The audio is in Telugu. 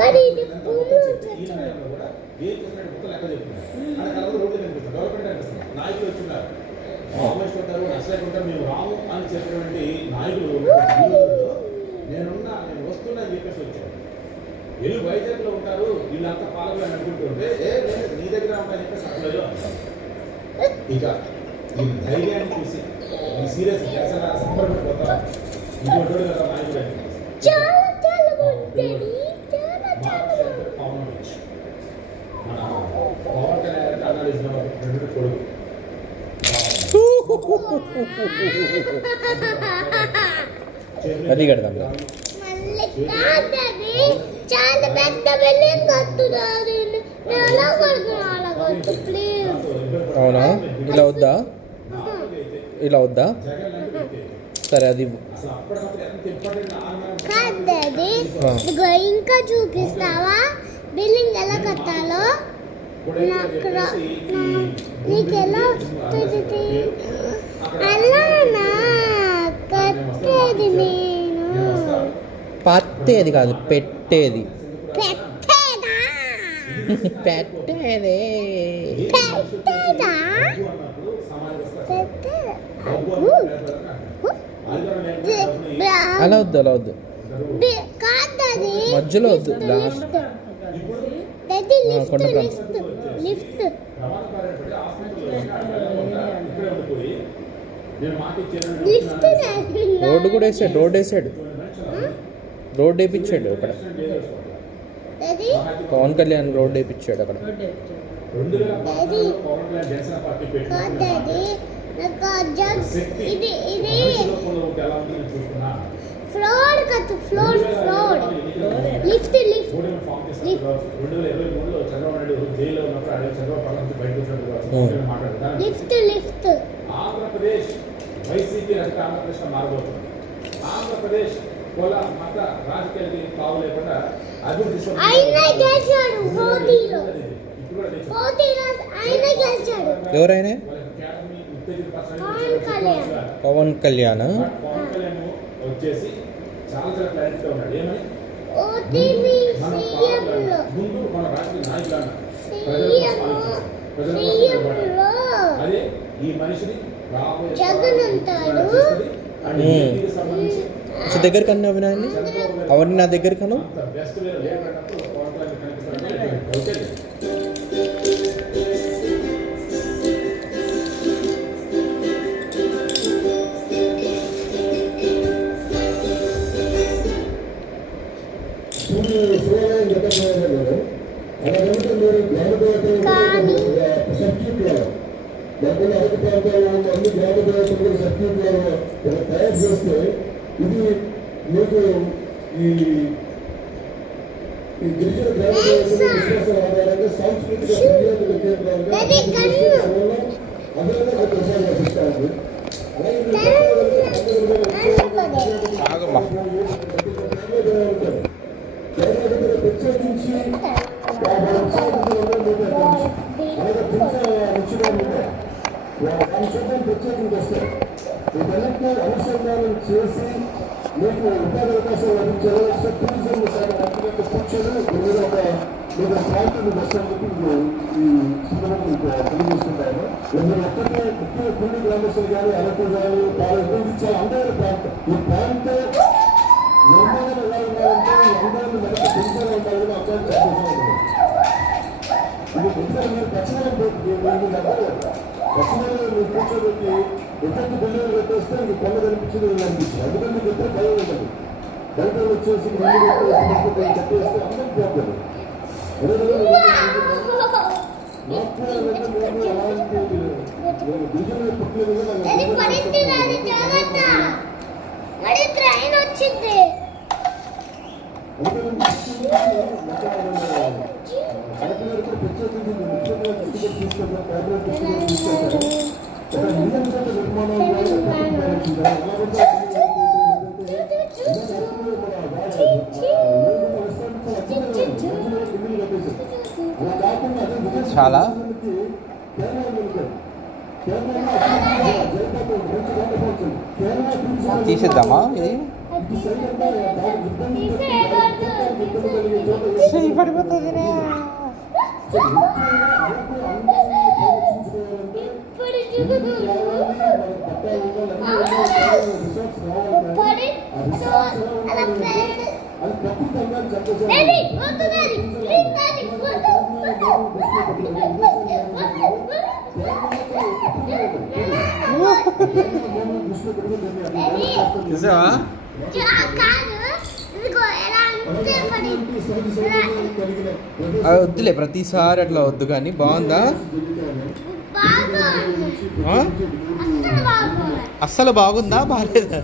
కానీ ఇది భూమిలో చచ్చారు నాయకులు వచ్చిన్నారు ఆల్మోస్ట్ ఉంటారు నష్టలేక ఉంటారు మేము రాము అని చెప్పినటువంటి నాయకులు నేను వస్తున్నా అని చెప్పేసి వచ్చాను. వీళ్ళు వైజాగ్లో ఉంటారు వీళ్ళంతా పాలకులు అని అనుకుంటుంటే నీ దగ్గర ఉంటాయని చెప్పేసి అట్లేదు. ఇక ఈ ధైర్యాన్ని చూసి ఈ సీరియస్ జనసేన సంబరపడిపోతాం ఇటువంటి కదా నాయకుడు అని మన పవన్ కళ్యాణ్ అనాలిసిన రెండు కొడుకు అది కడదాం చాలా పెద్ద బిల్డింగ్ కట్టున్నారు. అవునా ఇలా వద్దా ఇలా వద్దా సరే అది ఇంకా చూపిస్తావా బిల్డింగ్ ఎలా కట్టాలో? నీకు ఎలా వస్తుంది అలా కట్టేది? నేను పట్టేది కాదు పెట్టేది పెట్టేది అలా వద్దు అలా వద్దు మధ్యలో వద్దు లాస్ట్ రోడ్డు కూడా వేసాడు రోడ్డు వేయించాడు అక్కడ పవన్ కళ్యాణ్ రోడ్డు వేయించాడు అక్కడ. ఫ్లోర్ కట్టు ఫ్లోర్ లిఫ్ట్ ఆంధ్రప్రదేశ్ వైసీపీ రహిత ఆంధ్రప్రదేశ్ మారబోతుంది. ఆంధ్రప్రదేశ్ కుల మత రాజకీయాలకి తావు లేకుండా అభివృద్ధి ఎవరైనా పవన్ కళ్యాణ్ వచ్చేసి చాలా చాలా క్లారిటీగా ఉన్నాడు. ఏమని ముందు మన రాజకీయ నాయకులు అదే ఈ మనిషిని సంబంధించి దగ్గర కన్నా వినాయన్ని అవన్నీ నా దగ్గర కను బెస్ట్ లేనప్పుడు పవన్ కళ్యాణ్ కనిపిస్తాడు. డబ్బులు అరటి ప్రాంతాల్లో అన్ని గ్రామ దేవతలు సర్క్యూట్లను తయారు చేస్తే ఇది మీకు ఈ గిరిజన గ్రామ దేవతల విశ్వాసం ఆధారంగా సాంస్కృతిక పర్యాటక కేంద్రాలుగా అదనంగా ప్రసారం లభిస్తారు. ప్రత్యేకించి ప్రత్యేకంగా వస్తారు. వీటన్నిటిని అనుసంధానం చేసి మీకు ఉపాధి అవకాశాలు లభించారు. టూరిజం శాఖ కూర్చొని మీరు మీకు ప్రాంతాన్ని దర్శనానికి ఈ సందర్భంగా మీకు తెలియజేస్తున్నాను. మీరు ఒక్కటే ముఖ్య పుల్లి గ్రామస్తులు కానీ అరకు కానీ పాలించాలి అందరి ప్రాంతం ఈ ప్రాంతం నిర్మాణం ఎలా ఉండాలంటే అందరినీ మనకు పెంచాలి ఉండాలని అర్థం సంతోషంగా ఉంది. ఇది పెంచాలి మీరు పచ్చదనం పచ్చదనం మీరు కూర్చోబెట్టి ఎక్కడికి బిల్లులు పెట్టేస్తే మీకు కొండ కనిపించింది అనిపించింది. అందుకని మీకు ఎప్పుడు భయం ఉండదు. బయట వచ్చేసి ఇల్లు కట్టేస్తే అందరికి పోతుంది. చాలా తీసేద్దామా ఇది చెయ్యి పడిపోతుంది చూసావా వద్దులే ప్రతిసారి అట్లా వద్దు కానీ బాగుందా అస్సలు బాగుందా బాగాలేదా